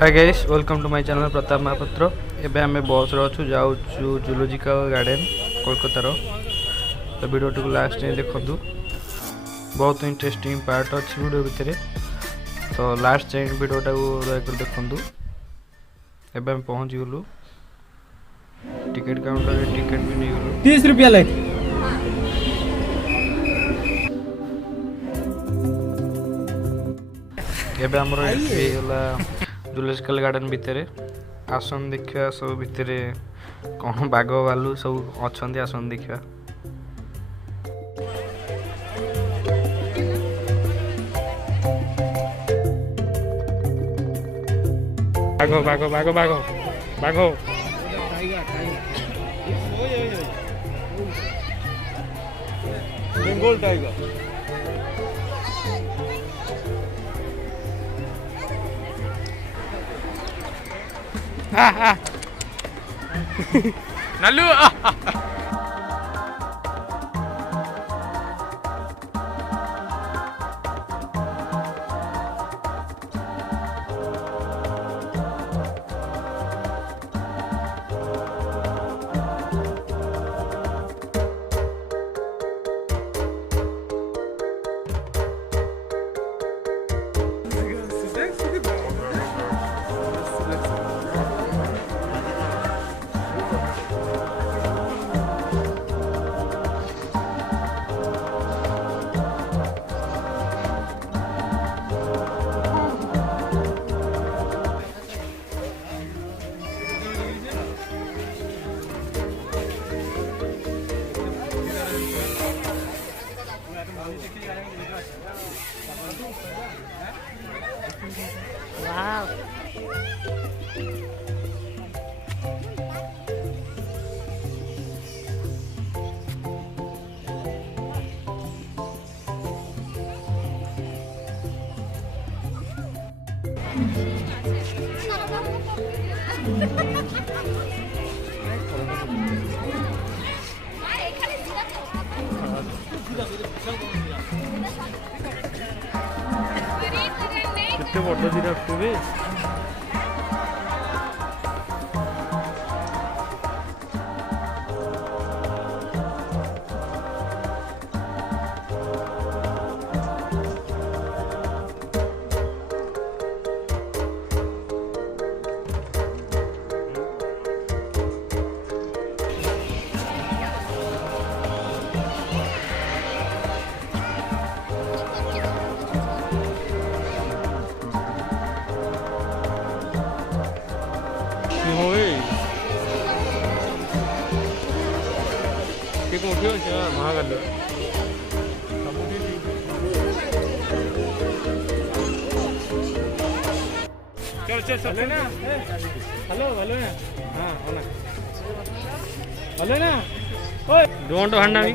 Hi guys welcome to my channel Pratap Mahapatra. एबे आमे बस रो छु जाउ जूलॉजिकल गार्डन कोलकाता रो। तो वीडियो को लास्ट में देखंतु, बहुत इंटरेस्टिंग पार्ट अछि वीडियो भितरे। तो लास्ट टाइम वीडियो को दया देखंतु। एबे हम पहुंच गेलु टिकट काउंटर रे, टिकट भी नहीं गेलु 30 रुपया ले। एबे हमरो एंट्री होला जूलॉजिकल गार्डन भितरे। आसन देखिया सब भितरे कौन बाघ भालू सब अछंती, आसन देखिया। बाघ बाघ बाघ बाघ बाघ बेंगल टाइगर। नल्लू wow. कितने बड़ा दिरा रखोगे? महागल चल चल चल ना। हेलो हेलो ना। हाँ होना हेलो ना। ओए डोंट हंडा मी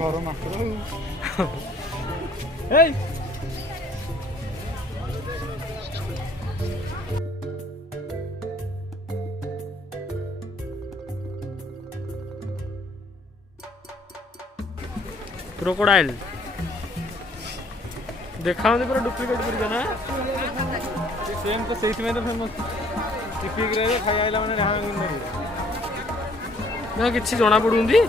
ए क्रोकोडाइल देखा पूरा डुप्लिकेट कर ना सेम तो सही में तो फेमस टिपिक रे खाई आइला माने ना किछि जणा पडुंदी।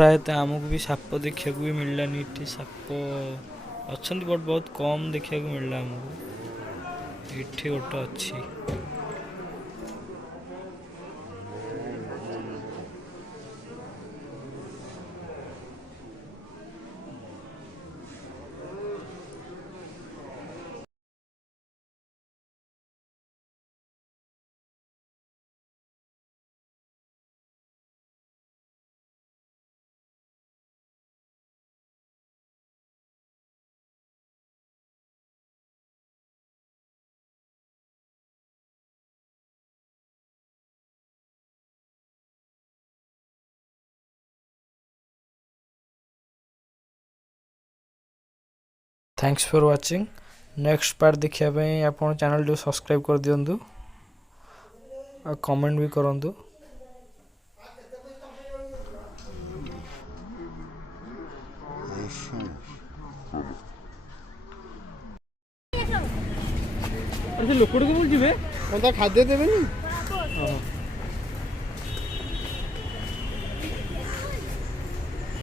प्रायतः आमको भी साप देखा भी मिललानी ये साप अच्छा बट बहुत कम देखा मिलला आमको ये गोटे अच्छी thanks for watching next part देखा आप चैनल जो सब्सक्राइब कर दिंतु और कमेंट भी करूँ लोक खाद्य देवे